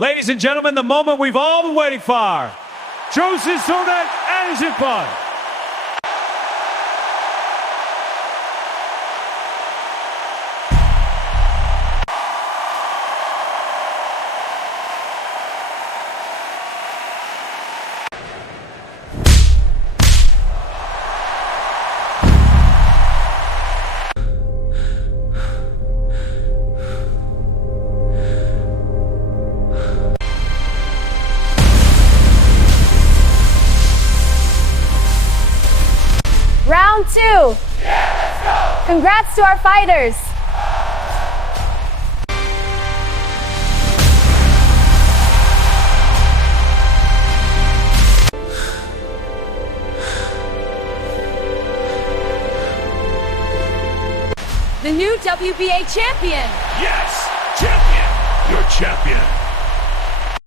Ladies and gentlemen, the moment we've all been waiting for. 조신소는 안심권. Round 2. Yeah, let's go. Congrats to our fighters. The new WBA champion. Yes, champion. Your champion.